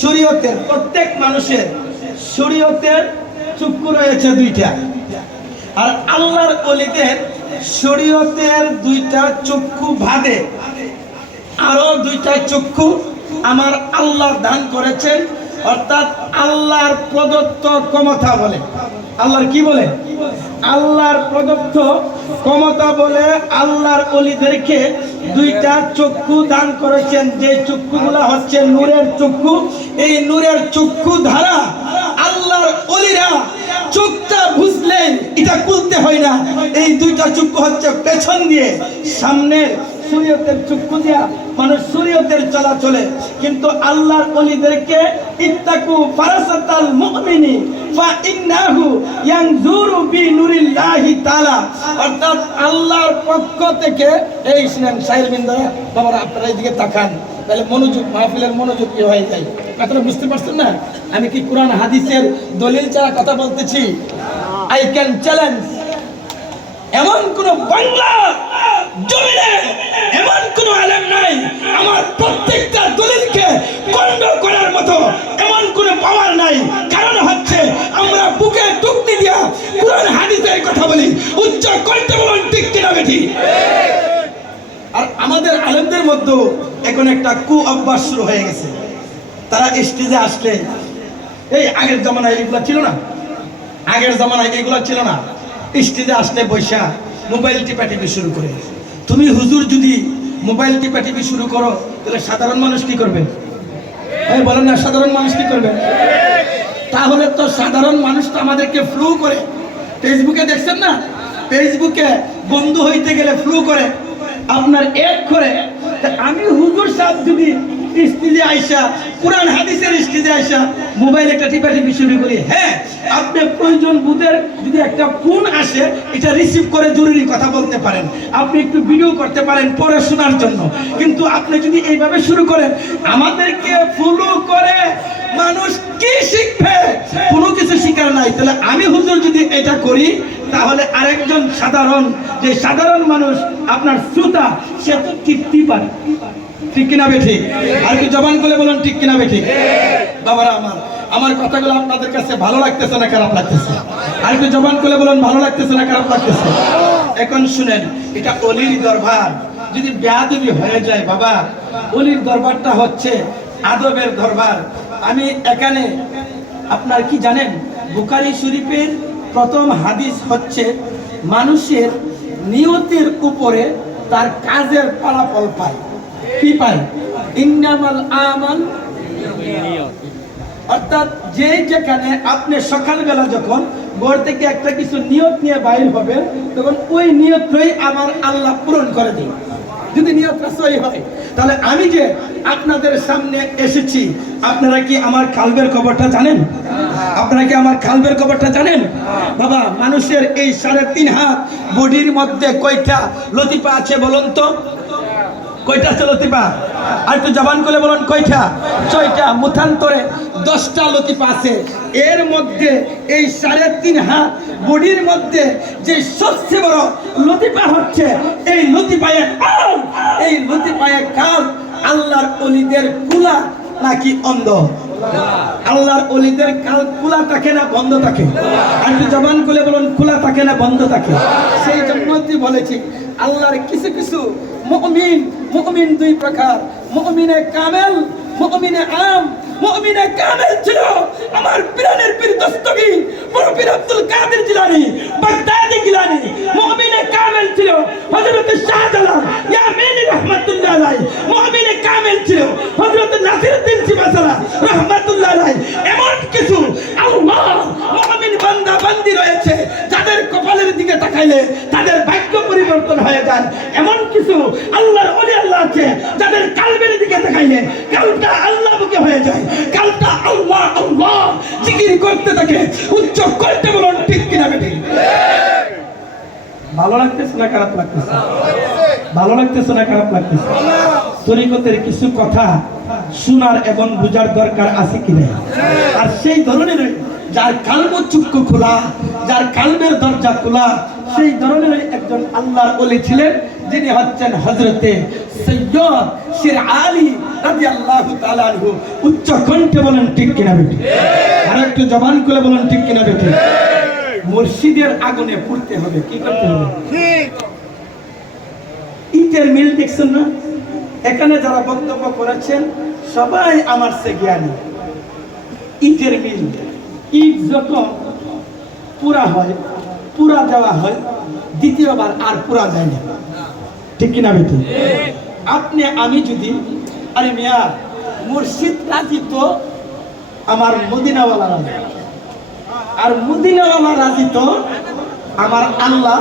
শরীয়তের প্রত্যেক মানুষের শরীয়তের চক্ষু রয়েছে দুইটা, আর আল্লাহর ওলিদের শরীয়তের দুইটা চক্ষু বাদে আরো দুইটা চক্ষু আমার আল্লাহ দান করেছেন, অর্থাৎ আল্লাহর প্রদত্ত ক্ষমতা বলে। আল্লাহর কি বলে? আল্লাহর প্রদত্ত ক্ষমতা বলে আল্লাহর ওলিদেরকে দুইটা চক্ষু দান করেছেন, যে চক্ষুগুলো হচ্ছে নূরের চক্ষু। এই নূরের চক্ষু দ্বারা আল্লাহর ওলিরা চোখটা বুঝলে এটা খুলতে হয় না। এই দুইটা চক্ষু হচ্ছে পেছন দিয়ে, সামনে শরীয়তের চক্ষু দিয়া মানুষ শরীয়তের চলাচলে। কিন্তু আল্লাহর ওলিদেরকে ইত্তাকু ফারাসাতাল মুমিনি ফা ইন্নাহু ইয়ানজুরু বিনুরিল্লাহি তাআলা, অর্থাৎ আল্লাহর পক্ষ থেকে। এই শুনেন সাইরবিন্দরা, বাবারা আপনারা এইদিকে তাকান, তাহলে মনোযোগ, মাহফিলের মনোযোগ কি হয়ে যায়। কথাটা বুঝতে পারছেন না? আমি কি কোরআন হাদিসের দলিল ছাড়া কথা বলতেছি? আই ক্যান চ্যালেঞ্জ, এমন কোন বাংলা জমিনে এমন কোন আলেম নাই আমার প্রত্যেকটা দলিলকে খণ্ড করার মতো এমন কোন পাওয়ার নাই। কারণ হচ্ছে আমরা বুকে টুকনি দিয়া কোরআন হাদিসের কথা বলি, উচ্চ কণ্ঠে বলুন ঠিক কিনা বেঠি। আর আমাদের আলেমদের মধ্যে এখন একটা কু অভ্যাস শুরু হয়ে গেছে। তারা স্টেজে আসলে, এই আগের জামানায় এগুলো ছিল না, আগের জামানায় এগুলো ছিল না, স্টেজে আসলে বৈশা মোবাইল টিপাটিপি শুরু করে। তুমি হুজুর যদি মোবাইল টিপাটিপি শুরু করো, তাহলে সাধারণ মানুষ কি করবে? বলেন না, সাধারণ মানুষ কি করবে? তাহলে তো সাধারণ মানুষ তো আমাদেরকে ফ্লু করে। ফেসবুকে দেখছেন না, ফেসবুকে বন্ধু হইতে গেলে ফ্লু করে, আপনার এক করে। আমি হুজুর সাহেব যদি স্টেজে আইসা কোরআন হাদিসের স্টেজে আইসা মোবাইল একটা টিপাটিপি শুরু করি, হ্যাঁ আপনি প্রয়োজন বুধের যদি একটা ফোন আসে এটা রিসিভ করে জরুরি কথা বলতে পারেন, আপনি একটু ভিডিও করতে পারেন পড়াশোনার জন্য। কিন্তু আপনি যদি এইভাবে শুরু করেন, আমাদেরকে ফলো করে মানুষ কি শিখবে? কোনো কিছু শিখার নাই। তাহলে আমি হুজুর যদি এটা করি, তাহলে আরেকজন সাধারণ, যে সাধারণ মানুষ আপনার শ্রোতা, সে তো তৃপ্তি পায়। ঠিক কিনা বেঠিক? আর কি জবান করে বলুন ঠিক কিনা বেঠিক? বাবারা আমার, আমার কথাগুলো আপনাদের কাছে ভালো লাগতেছে না খারাপ লাগতেছে? আর একটু জবান করে বলুন ভালো লাগতেছে না খারাপ লাগতেছে? এখন শুনেন, এটা অলির দরবার। যদি বেয়াদবি হয়ে যায় বাবা, অলির দরবারটা হচ্ছে আদবের দরবার। আমি এখানে আপনার কি জানেন, বুখারী শরীফের প্রথম হাদিস হচ্ছে মানুষের নিয়তের উপরে তার কাজের ফলাফল পায়। কি পায়? ইন্নামাল আমাল বিনিয়াত। অর্থাৎ যে যেখানে আপনি সকালবেলা যখন ঘর থেকে একটা কিছু নিয়ত নিয়ে বাইর হবেন, তখন ওই নিয়তটাই আমার আল্লাহ পূরণ করে দেয়, যদি নিয়তটা সহি হয়। তাহলে আমি যে আপনাদের সামনে এসেছি, আপনারা কি আমার কালবের খবরটা জানেন? আপনারা কি আমার কালবের খবরটা জানেন? বাবা, মানুষের এই 3.5 হাত বডির মধ্যে কয়টা লতিফা আছে বলুন তো? কয়টা আছে লতিফা? আর একটু জবান করে বলুন কয়টা? 6টা। মুথান্তরে 10টা লতিফা আছে। এর মধ্যে এই 3.5 হাত বডির মধ্যে যে সবচেয়ে বড় লতিফা হচ্ছে এই লতিফায়ে কাল। এই লতিফায়ে কাল আল্লাহর ওলিদের কুলা নাকি অন্ধ? আল্লাহর ওলিদের কাল খোলা থাকে না বন্ধ থাকে? আর একটু জবান করে বলুন খোলা থাকে না বন্ধ থাকে? সেই জন্য বলেছি আল্লাহর কিছু কিছু মুমিন, মুমিন দুই প্রকার, মুমিনে কামেল, মুমিনে আম। মুমিনে কামেল ছিল আমার প্রাণের পীর দস্তগীর বড় পীর আব্দুল কাদের জিলানী, বাগদাদি জিলানী। মুমিনে কামেল ছিল হযরত শাহজালাল ইয়ামিনী রাহমাতুল্লাহ আলাইহি। মুমিনে কামেল ছিল হযরত নাসিরউদ্দিন সিবাসালা রাহমাতুল্লাহ আলাইহি। এমন কিছু আল্লাহ মুমিন বান্দা বান্দি রয়েছে যাদের কপালের দিকে তাকাইলে তাদের ভাগ্য পরিবর্তন হয়ে যায়। এমন কিছু আল্লাহর ওলি আল্লাহ আছে যাদের কালবের দিকে তাকাইলে কালটা আল্লাহ বুকে হয়ে যায়, কালটা আল্লাহ আল্লাহ জিকির করতে থাকে। উচ্চ করতে বলুন ঠিক কিনা বেঠিক? ভালো লাগতেছে না খারাপ লাগতেছে? ভালো লাগতেছে না খারাপ লাগতেছে? তরিকতের কিছু কথা শোনার এবং বুঝার দরকার আছে কিনা? আর সেই ধরনের যার কালব চক্ষু খোলা, যার কালবের দরজা খোলা, সেই ধরনের একজন আল্লাহর ওলি ছিলেন, যিনি হচ্ছেন হযরতে সৈয়দ শের আলী রাদিয়াল্লাহু তাআলা আনহু। উচ্চ কণ্ঠে বলেন ঠিক কিনা বেটি? আর একটু জবান খুলে বলেন ঠিক কিনা বেটি? মুর্শিদের আগুনে পুড়তে হবে, কি করতে হবে? ইটের মিল দেখছেন না? এখানে যারা বক্তব্য করেছেন সবাই আমার চেয়ে জ্ঞানী। ইটের মিল, ইট যখন পুরা হয়, পুরা দেওয়া হয়, দ্বিতীয়বার আর পুরা যায় না, ঠিক কিনা বেটি? আপনি আমি যদি, আরে মিয়া মুর্শিদ রাজি তো আমার মদিনাওয়ালা রাজি, আর মদিনাওয়ালা রাজি তো আমার আল্লাহ।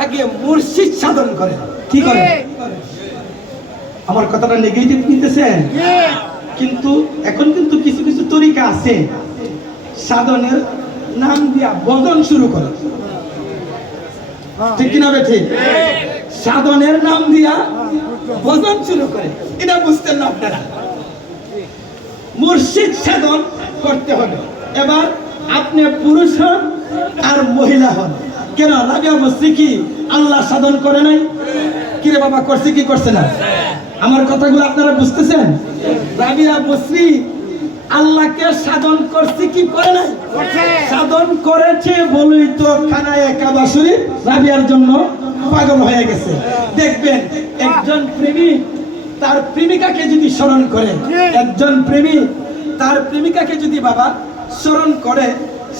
আগে মুর্শিদ সাধন করে, কি করে? আমার কথাটা নেগেটিভ নিতেছেন, কিন্তু এখন কিন্তু কিছু কিছু তরিকা আছে সাধনের নাম দিয়া ভজন শুরু করে, ঠিক কিনা বেঠি? সাধনের নাম দিয়া ভজন শুরু করে, এটা বুঝতেন না আপনারা। মুর্শিদ সাধন করতে হবে। এবার আপনি পুরুষ হন আর মহিলা হন, কেন রাবিয়া বসরি কি আল্লাহ সাধন করে নাই? কিরে বাবা, করছে কি করছে না? আমার কথাগুলো আপনারা বুঝতেছেন? রাবিয়া বসরি আল্লাহকে সাধন করছে কি করে নাই? সাধন করেছে বলেই তো খানায় একা বাসুরি রাবিয়ার জন্য পাগল হয়ে গেছে। দেখবেন একজন প্রেমিক তার প্রেমিকাকে যদি স্মরণ করে, একজন প্রেমিক তার প্রেমিকাকে যদি বাবা স্মরণ করে,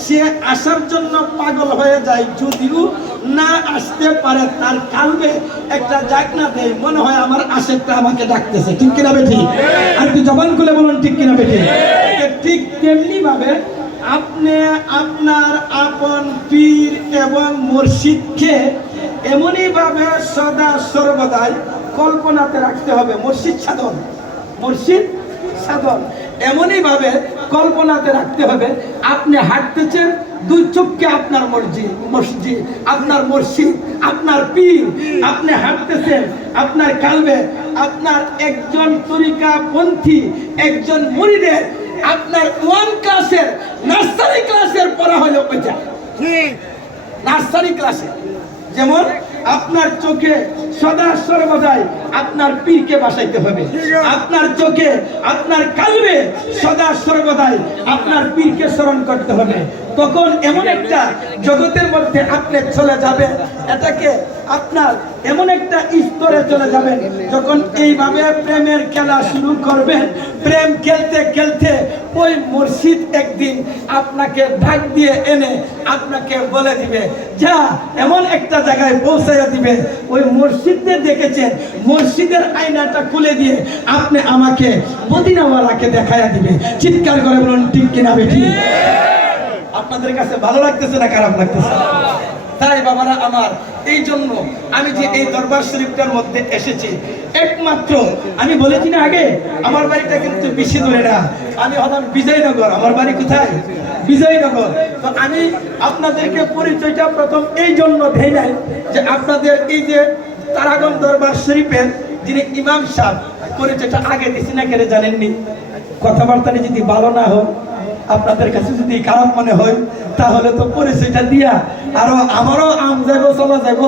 সে আসার জন্য পাগল হয়ে যায়। যদিও না আসতে পারে, তার কালবে একটা জাগনা দেয়, মনে হয় আমার আশেকটা আমাকে ডাকতেছে, ঠিক কিনা বেঠি? আর কি জবান খুলে বলুন ঠিক কিনা বেঠি? ঠিক তেমনি ভাবে আপনি আপনার আপন পীর এবং মুর্শিদকে এমনই ভাবে সদা সর্বদাই কল্পনাতে রাখতে হবে। মুর্শিদ সাধন, মুর্শিদ সাধন এমনই ভাবে কল্পনাতে রাখতে হবে। আপনি হাঁটতেছেন, দুই চোখকে আপনার মসজিদ, আপনার মুর্শিদ, আপনার পীর। আপনি হাঁটতেছেন, আপনার কালবে আপনার একজন তরিকাপন্থী, একজন মুরিদের আপনার 1 ক্লাসের নার্সারি ক্লাসের পড়া হলো ওইটা, নার্সারি ক্লাসে। যেমন আপনার চোখে সদা সর্বদাই আপনার পীরকে বাসাইতে হবে, আপনার চোখে আপনার কালবে সদা সর্বদাই আপনার পীরকে স্মরণ করতে হবে। তখন এমন একটা জগতের মধ্যে আপনি চলে যাবেন, এটাকে আপনার এমন একটা স্তরে চলে যাবেন, যখন এইভাবে প্রেমের খেলা শুরু করবেন, প্রেম খেলতে খেলতে ওই মুর্শিদ একদিন আপনাকে ডাক দিয়ে এনে আপনাকে বলে দিবে, যা এমন একটা জায়গায় পৌঁছাইয়া দিবে। ওই মুর্শিদদের দেখেছেন, মুর্শিদের আয়নাটা খুলে দিয়ে আপনি আমাকে মদিনাওয়ালাকে দেখাইয়া দিবে। চিৎকার করে বলুন ঠিক কিনা বেঠি? আপনাদের কাছে ভালো লাগতেছে না খারাপ লাগতেছে? তাই বাবারা আমার, এই জন্য আমি যে এই দরবার শরীফটার মধ্যে এসেছি, একমাত্র আমি বলেছি না আগে, আমার বাড়িটা কিন্তু বেশি দূরে না, আমি হলাম বিজয়নগর। আমার বাড়ি কোথায়? বিজয়নগর। তো আমি আপনাদেরকে পরিচয়টা প্রথম এই জন্য দেই নাই যে আপনাদের এই যে তারাগঞ্জ দরবার শরীফের যিনি ইমাম সাহেব, পরিচয়টা আগে দিছি না, কেন জানেননি? কথাবার্তা যদি ভালো না হয়, আপনাদের কাছে যদি খারাপ মনে হয়, তাহলে তো পরিচয়টা দিয়া আরো আমারও আম যাইব, চলা যাইব,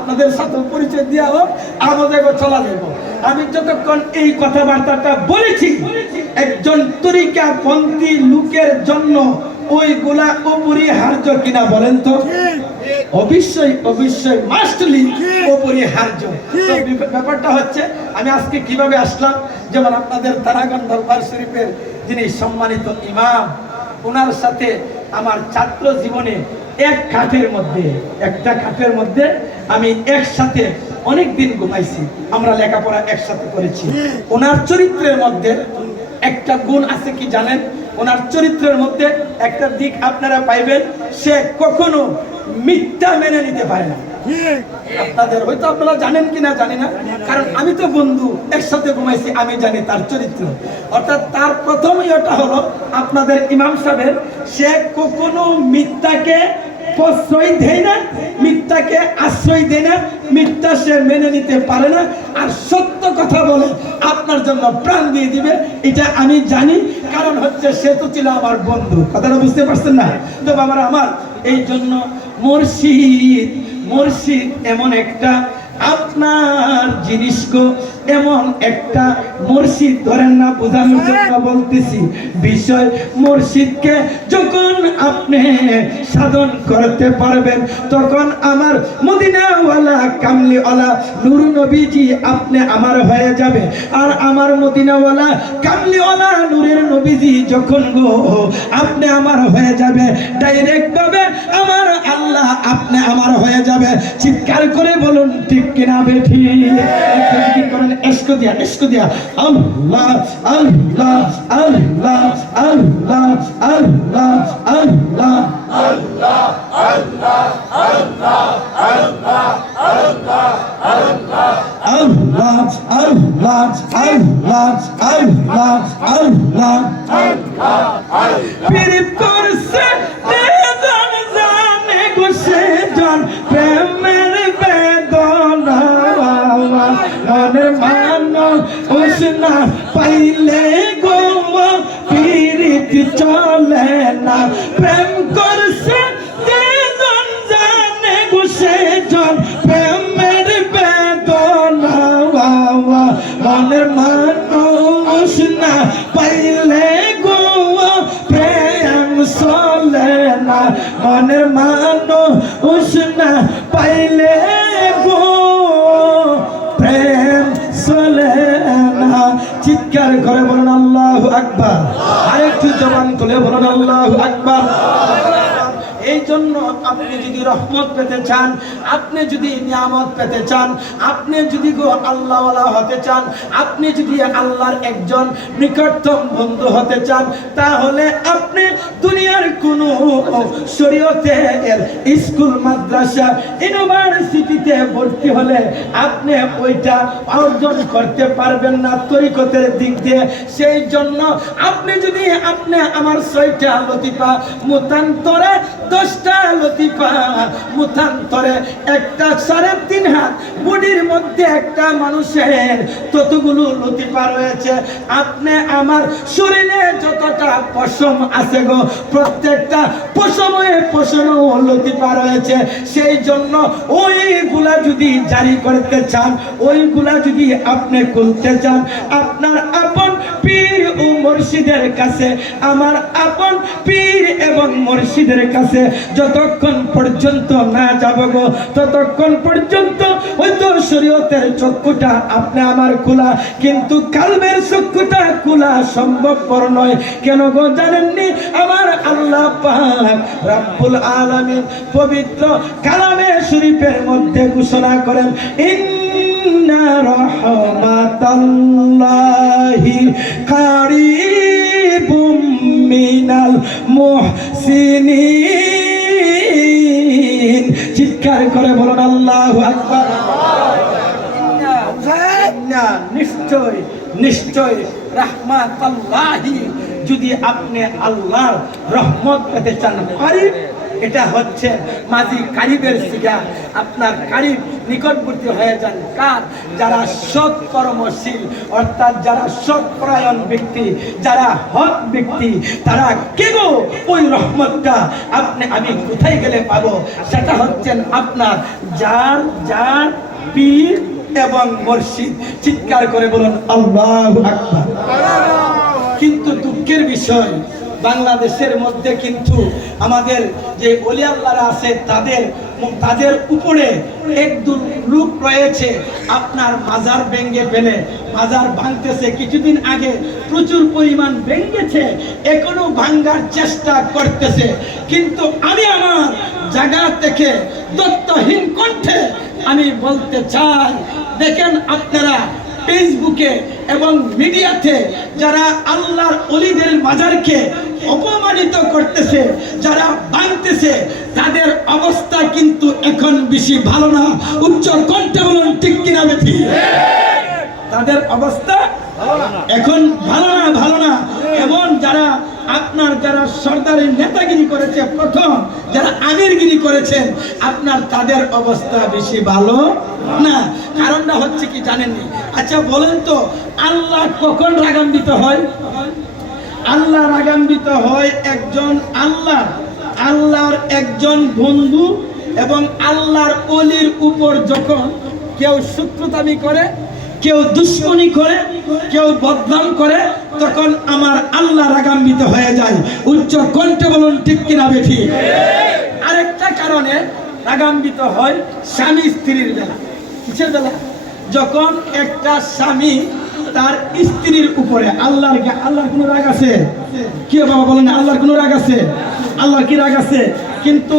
আপনাদের সাথে পরিচয় দিয়া হোক, আমও যাইব, চলা যাইব। আমি যতক্ষণ এই কথাবার্তাটা বলেছি, একজন তরিকাপন্থী লোকের জন্য ওইগুলা অপরিহার্য কিনা বলেন তো? অবশ্যই অবশ্যই মাস্টলি অপরিহার্য। তো ব্যাপারটা হচ্ছে, আমি আজকে কিভাবে আসলাম, যেমন আপনাদের তারাগঞ্জ দরবার শরীফের যিনি সম্মানিত ইমাম, ওনার সাথে আমার ছাত্র জীবনে একটা খাটের মধ্যে আমি একসাথে অনেক দিন ঘুমাইছি, আমরা লেখাপড়া একসাথে করেছি। ওনার চরিত্রের মধ্যে একটা গুণ আছে কি জানেন? ওনার চরিত্রের মধ্যে একটা দিক আপনারা পাইবেন, সে কখনো মিথ্যা মেনে নিতে পারে না। আপনাদের হয়তো আপনারা জানেন কিনা জানি না, কারণ আমি তো বন্ধু, একসাথে ঘুমাইছি, আমি জানি তার চরিত্র। অর্থাৎ তার প্রথম ইয়েটা হলো আপনাদের ইমাম সাহেবের, সে কখনো মিথ্যাকে প্রশ্রয় দেয় না, মিথ্যাকে আশ্রয় দেয় না, মিথ্যা সে মেনে নিতে পারে না, আর সত্য কথা বলে আপনার জন্য প্রাণ দিয়ে দিবে, এটা আমি জানি। কারণ হচ্ছে সে তো ছিল আমার বন্ধু। কথাটা বুঝতে পারছেন না? তো বাবারা আমার, এই জন্য মুর্শিদ মুর্শিদ এমন একটা আপনার জিনিস গো, এমন একটা মুর্শিদ ধরেন না, বোঝানোর জন্য বলতেছি বিষয়। মুর্শিদকে যখন আপনি সাধন করতে পারবেন তখন আমার মদিনাওয়ালা কামলিওয়ালা নূর নবীজি আপনি আমার হয়ে যাবে। আর আমার মদিনাওয়ালা কামলিওয়ালা নূরের নবীজি যখন গো আপনি আমার হয়ে যাবে, ডাইরেক্ট ভাবে আমার আল্লাহ আপনি আমার হয়ে যাবে। চিৎকার করে বলুন ঠিক কিনা বেঠি? কি করেন? ইশক দিয়া আল্লাহ আল্লাহ আল্লাহ আল্লাহ আল্লাহ আল্লাহ আল্লাহ আল্লাহ আল্লাহ আল্লাহ আল্লাহ আল্লাহ আল্লাহ আল্লাহ আল্লাহ আল্লাহ আল্লাহ পীর করছে বেদন জানে গো সেজন প্রেমের বেদনা মনের মানো উষ্ণা পাইলে গো পীরিত চলে না। প্রেম করছে যেজন জানে গো সেজন প্রেমের বেদনা মনের মানো উষ্ণা পাইলে গো প্রেম চলে না। মনের মানো উষ্ণা পাইলে গো প্রেম চলে না। চিৎকার করে বলুন আল্লাহু আকবার। আরেকটু জবান খুলে বলুন আল্লাহু আকবার। এই জন্য আপনি যদি রহমত পেতে চান, আপনি যদি নিয়ামত পেতে চান, আপনি যদি গো আল্লাহওয়ালা হতে চান, আপনি যদি আল্লাহর একজন নিকটতম বন্ধু হতে চান, তাহলে আপনি দুনিয়ার কোনো শরীয়তের স্কুল মাদ্রাসা ইউনিভার্সিটিতে ভর্তি হলে আপনি ওইটা অর্জন করতে পারবেন না তরিকতের দিক দিয়ে। সেই জন্য আপনি যদি আপনি আমার 6টা লতিফা মুতান্তরে 10টা লতিফা মুতান্তরে একটা 3.5 হাত বডির মধ্যে একটা মানুষের ততগুলো লতিফা রয়েছে। আপনি আমার শরীরে যতটা পশম আছে গো প্রত্যেকটা পশমে লতিফা রয়েছে। সেই জন্য ওইগুলা যদি জারি করতে চান, ওইগুলা যদি আপনি খুলতে চান, আপনার আপন পীর ও মুর্শিদের কাছে, আমার আপন পীর এবং মুর্শিদের কাছে যতক্ষণ পর্যন্ত না যাব গো ততক্ষণ পর্যন্ত হয়তো শরীয়তের চক্ষুটা আপনি আমার খোলা, কিন্তু কালবের চক্ষুটা খোলা সম্ভবপর নয়। কেন গো জানেননি? আমার আল্লাহ পাক রব্বুল আলামিন পবিত্র কালামে শরীফের মধ্যে ঘোষণা করেন, ইন্না রাহমাতাল্লাহি কারিবুম মিনাল মুহসিনিন। চিৎকার করে বলুন আল্লাহু আকবার। নিশ্চয় নিশ্চয় রাহমাতাল্লাহি, যদি আপনি আল্লাহর রহমত পেতে চান, কারিব এটা হচ্ছে মাঝি কারিবের সিগা। আপনার কারিব নিকটবর্তী হয়ে যান কার? যারা সৎ কর্মশীল, অর্থাৎ যারা সৎ পরায়ণ ব্যক্তি, যারা হক ব্যক্তি, তারা কেন ওই রহমতটা আমি কোথায় গেলে পাবো? সেটা হচ্ছেন আপনার যার পীর এবং মুর্শিদ। চিৎকার করে বলুন আল্লাহু আকবার। কিন্তু দুঃখের বিষয়, বাংলাদেশের মধ্যে কিন্তু আমাদের যে ওলি আল্লাহরা আছে তাদের উপরে একদল লোক রয়েছে আপনার মাজার ভেঙে ফেলে, মাজার ভাঙতেছে। কিছুদিন আগে প্রচুর পরিমাণ ভেঙেছে, এখনো ভাঙার চেষ্টা করতেছে। কিন্তু আমি আমার জায়গা থেকে দত্তহীন কণ্ঠে আমি বলতে চাই, দেখেন আপনারা ফেসবুকে এবং মিডিয়াতে যারা আল্লাহর ওলিদের মাজারকে অপমানিত করতেছে, যারা ভাঙতেছে, তাদের অবস্থা কিন্তু এখন বেশি ভালো না। উচ্চ কণ্ঠে বলুন ঠিক কিনা বেঠি? তাদের অবস্থা এখন ভালো না। এমন যারা সরদারের নেতাগিরি করেছে, প্রথম যারা আমিরগিরি করেছেন, তাদের অবস্থা বেশি ভালো না। কারণটা হচ্ছে কি জানেননি? আচ্ছা বলেন তো, আল্লাহ কখন রাগান্বিত হয়? আল্লাহ রাগান্বিত হয় একজন আল্লাহ আল্লাহর একজন বন্ধু এবং আল্লাহর ওলির উপর যখন কেউ শত্রুতামি করে, কেউ দুশ্মনী করে, কেউ বদনাম করে, তখন আমার আল্লাহ রাগান্বিত হয়ে যায়। উচ্চ কণ্ঠে বলুন ঠিক কিনা বেঠি? আরেকটা কারণে রাগান্বিত হয় স্বামী স্ত্রীর বেলা। কিসের বেলা? যখন একটা স্বামী তার স্ত্রীর উপরে, আল্লাহর কোনো রাগ আছে? কি বাবা বলেন, আল্লাহর কোনো রাগ আছে? আল্লাহর কি রাগ আছে? কিন্তু